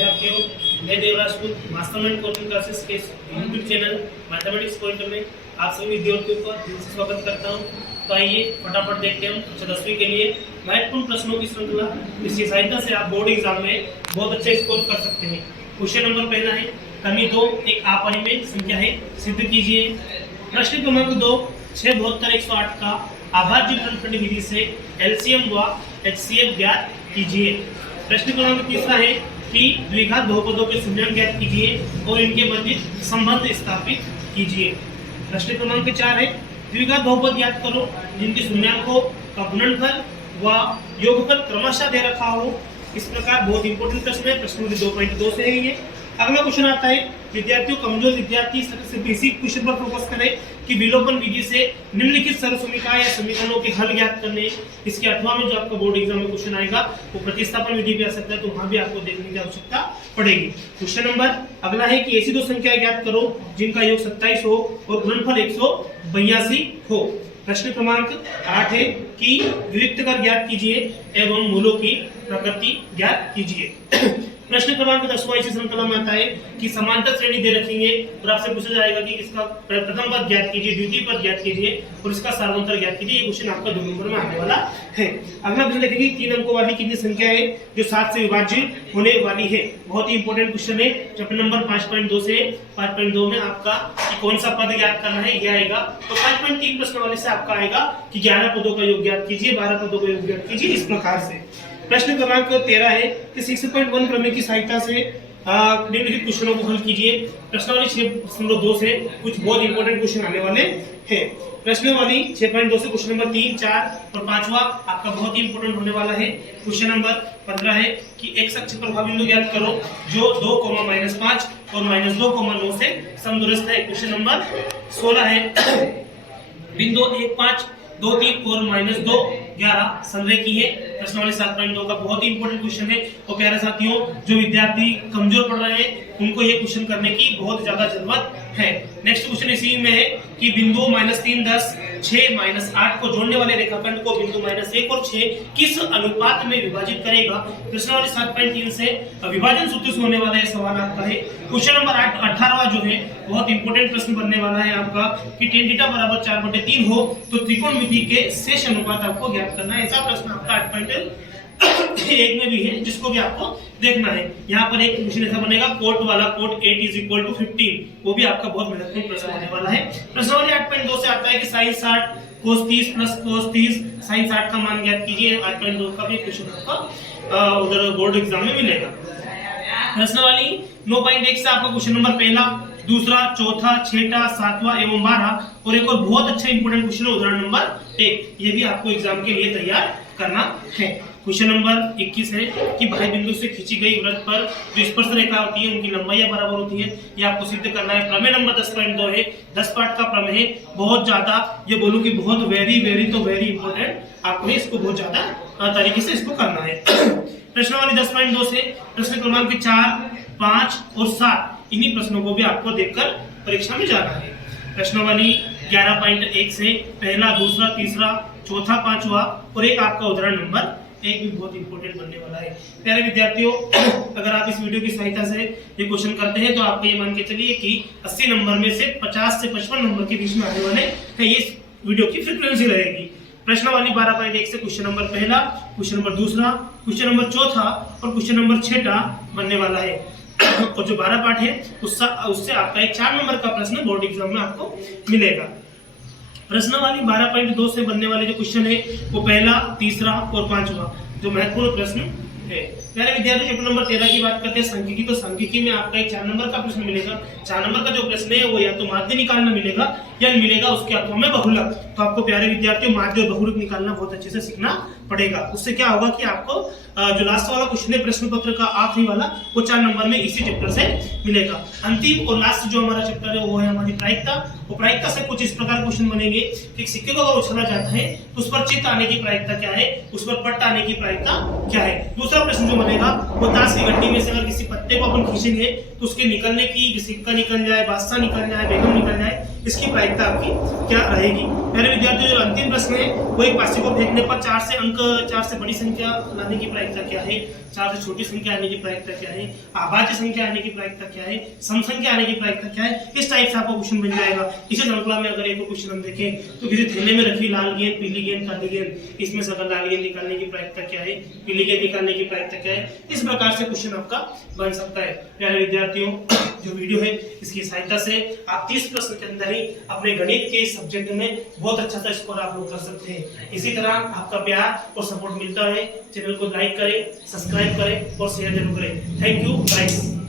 विद्यार्थियों, मैं Devraj mastermind coaching classes के यूट्यूब चैनल मैथमेटिक्स पॉइंट में आप सभी विद्यार्थियों का दिल से स्वागत करता हूं। तो आइए फटाफट देखते हैं हम 10वीं के लिए महत्वपूर्ण प्रश्नों की श्रृंखला, जिसकी सहायता से आप बोर्ड एग्जाम में बहुत अच्छे स्कोर कर सकते हैं। क्वेश्चन नंबर पहला है, कमी 2 एक अपरिमेय संख्या है, सिद्ध कीजिए। प्रश्न क्रमांक 2, 6 72 108 का अभाज्य गुणनखंड विधि से एलसीएम व एचसीएफ ज्ञात कीजिए। प्रश्न क्रमांक तीसरा है कि द्विघात बहुपदों के शून्यांक ज्ञात कीजिए और इनके मध्य संबंध स्थापित कीजिए। प्रश्न क्रमांक 4 है, द्विघात बहुपद ज्ञात करो जिनके शून्यांकों का गुणनफल व योगफल क्रमशः दे रखा हो। इस प्रकार बहुत इंपॉर्टेंट प्रश्न है, प्रश्न 2.2 से है ये। अगला क्वेश्चन आता है, विद्यार्थियों कमजोर विद्यार्थी सबसे बेसिक क्वेश्चन पर फोकस करें कि विलोपन विधि से निम्नलिखित सर्वसमीकरण या समीकरणों के हल ज्ञात करने। इसके 8वां में जो आपका बोर्ड एग्जाम में क्वेश्चन आएगा वो प्रतिस्थापन विधि भी आ सकता है, तो वहां भी आपको देखने की आवश्यकता पड़ेगी। क्वेश्चन नंबर अगला है कि ऐसी दो संख्याएं ज्ञात करो जिनका योग 27 हो और गुणनफल 182 हो। प्रश्न क्रमांक 8 है कि विविक्त कर ज्ञात कीजिए एवं मूलों की प्रकृति ज्ञात कीजिए। प्रश्न क्रमांक 10वां इसी श्रृंखला में आता है कि समांतर श्रेणी दे रखेंगे और आपसे पूछा जाएगा कि इसका प्रथम पद ज्ञात कीजिए, द्वितीय पद ज्ञात कीजिए और इसका सार्वंतर ज्ञात कीजिए। ये क्वेश्चन आपका 2 नंबर में आने वाला है। अगला प्रश्न देखेंगे, 3 अंकों वाली कितनी संख्या है जो 7 से विभाज्य होने वाली है। बहुत ही इंपॉर्टेंट क्वेश्चन है। चैप्टर नंबर 5.2 से 5.2 में आपका कौन सा पद ज्ञात करना है यह आएगा। तो 5.3 प्रश्न वाले से आपका आएगा कि 11 पदों का योग ज्ञात कीजिए, 12 पदों का योग ज्ञात कीजिए, इस प्रकार से। प्रश्न क्रमांक 13 है कि 6.1 प्रमेय की सहायता से निम्नलिखित क्वेश्चनों को हल कीजिए। प्रश्नावली 6.2 से कुछ बहुत इंपॉर्टेंट क्वेश्चन आने वाले हैं। प्रश्नावली 6.2 से क्वेश्चन नंबर 3, 4 और 5वां आपका बहुत ही इंपॉर्टेंट होने वाला है। क्वेश्चन नंबर 15 है कि एक अक्ष पर भाव बिंदु ज्ञात करो जो 2, -5 और -2, 9 से समदूरस्थ है। क्वेश्चन नंबर 16 है, बिंदु 1, 5, 2, 3 और -2, 11 संरेखी है। प्रश्नावली 7.2 का बहुत ही इंपॉर्टेंट क्वेश्चन है और प्यारे साथियों, जो विद्यार्थी कमजोर पढ़ रहे हैं उनको ये क्वेश्चन करने की बहुत ज्यादा जरूरत है। नेक्स्ट क्वेश्चन इसी में है कि बिंदु -3, 10, 6, -8 को जोड़ने वाले रेखाखंड को बिंदु -1 और 6 किस अनुपात में विभाजित करेगा। प्रश्नावली 7.3 से विभाजन सूत्र से होने वाला यह सवाल आपका है। क्वेश्चन नंबर 18वां जो है बहुत इंपॉर्टेंट प्रश्न बनने वाला है आपका कि tan θ बराबर 4/3 हो तो त्रिकोणमिति के शेष अनुपात आपको ज्ञात करना है। ऐसा प्रश्न आपका 8.1 में भी है, जिसको भी आपको देखना है। यहाँ पर एक क्वेश्चन ऐसा बनेगा, कोट वाला, कोट 8 = 15, वो भी आपका बहुत महत्वपूर्ण प्रश्न होने वाला है। प्रश्नावली 8.2 से आता है कि sin 60 cos 30 + cos 30 sin 60 का मान ज्ञात कीजिए। 8.2 का भी क्वेश्चन आपका उधर बोर्ड एग्जाम में मिलेगा। प्रश्नावली 9.1 से आपका क्वेश्चन नंबर पहला, दूसरा, चौथा, छठा, 7वां एवं 12 और एक और बहुत अच्छा इंपोर्टेंट क्वेश्चन है उदाहरण नंबर 1। ये भी आपको एग्जाम के लिए तैयार करना है। क्वेश्चन नंबर 21 है कि बाह्य बिंदु से खींची गई वृत्त पर जो स्पर्श रेखा होती है उनकी लंबाई बराबर होती है। ये आपको सिद्ध करना है। प्रमेय नंबर 10.2 है, 10 पार्ट का प्रमेय है। बहुत ज्यादा, ये बोलूं कि बहुत वेरी इंपोर्टेंट, आपको इसको बहुत ज्यादा तरीके से इसको करना है। प्रश्नावली 10.2 से प्रश्न क्रमांक 4, 5 और 7 इन्हीं प्रश्नों को भी आपको देखकर परीक्षा में जाना है। प्रश्नावली 11.1 से पहला, दूसरा, तीसरा, चौथा, 5वां और एक आपका उदाहरण नंबर 1 भी बहुत इंपॉर्टेंट बनने वाला है। प्यारे विद्यार्थियों, अगर आप इस वीडियो की सहायता से ये क्वेश्चन करते हैं तो आपको ये मान के चलिए कि 80 नंबर में से 50 से 55 नंबर के बीच में आने वाले हैं। ये वीडियो की फ्रीक्वेंसी रहेगी। प्रश्नावली 12.1 से क्वेश्चन नंबर पहला, क्वेश्चन नंबर दूसरा, क्वेश्चन नंबर चौथा और क्वेश्चन नंबर 6 बनने वाला है। और जो 12 पार्ट है उससे आपका एक 4 नंबर का प्रश्न बोर्ड एग्जाम में आपको मिलेगा। प्रश्नावली 12.2 से बनने वाले जो क्वेश्चन है वो पहला, तीसरा और 5वां जो महत्वपूर्ण प्रश्न है। प्यारे विद्यार्थी, चैप्टर नंबर 13 की बात करते हैं सांख्यिकी, तो सांख्यिकी में आपका एक 4 नंबर का प्रश्न मिलेगा। 4 नंबर का जो प्रश्न है वो या तो माध्य निकालना मिलेगा या मिलेगा उसके अथवा में बहुलक। तो आपको प्यारे विद्यार्थियों माध्य और बहुलक निकालना बहुत अच्छे से सीखना पड़ेगा। उससे क्या होगा कि आपको जो लास्ट वाला क्वेश्चन है प्रश्न पत्र का आखिरी वाला, वो 4 नंबर में इसी चैप्टर से मिलेगा। अंतिम और लास्ट जो हमारा चैप्टर है वो है हमारी प्रायिकता। और प्रायिकता से कुछ इस प्रकार क्वेश्चन बनेंगे कि सिक्के को अगर उछाला जाता है तो उस पर चित्त आने की प्रायिकता क्या है, उस पर पट्ट आने की प्रायिकता क्या है। दूसरा प्रश्न जो बनेगा वो ताश की गड्डी में से अगर किसी पत्ते को अपन खींचेंगे तो उसके निकलने की, सिक्का निकल जाए, बादशाह निकल जाए, बेगम निकल जाए, इसकी प्रायिकता आपकी क्या रहेगी। मेरे विद्यार्थियों, जो अंतिम प्रश्न है वो एक पासे को फेंकने पर 4 से बड़ी संख्या लाने की प्रायिकता क्या है, 4 से छोटी संख्या आने की प्रायिकता क्या है, अभाज्य संख्या आने की प्रायिकता क्या है, सम संख्या आने की प्रायिकता क्या है, इस टाइप से आपका क्वेश्चन बन जाएगा। इसी श्रृंखला में अगर एक क्वेश्चन हम देखें तो किसी थैले में रखी लाल गेंद, पीली गेंद, काली गेंद, इसमें से अगर लाल गेंद निकालने की प्रायिकता क्या है, पीली गेंद निकालने की प्रायिकता क्या है, इस प्रकार से क्वेश्चन आपका बन सकता है। प्यारे विद्यार्थियों, जो वीडियो है इसकी सहायता से आप 30 प्रश्न के अंदर ही अपने गणित के सब्जेक्ट में बहुत अच्छा सा स्कोर आप लोग कर सकते हैं। इसी तरह आपका प्यार और सपोर्ट मिलता है। चैनल को लाइक करें, सब्सक्राइब करें और शेयर जरूर करें। Thank you guys.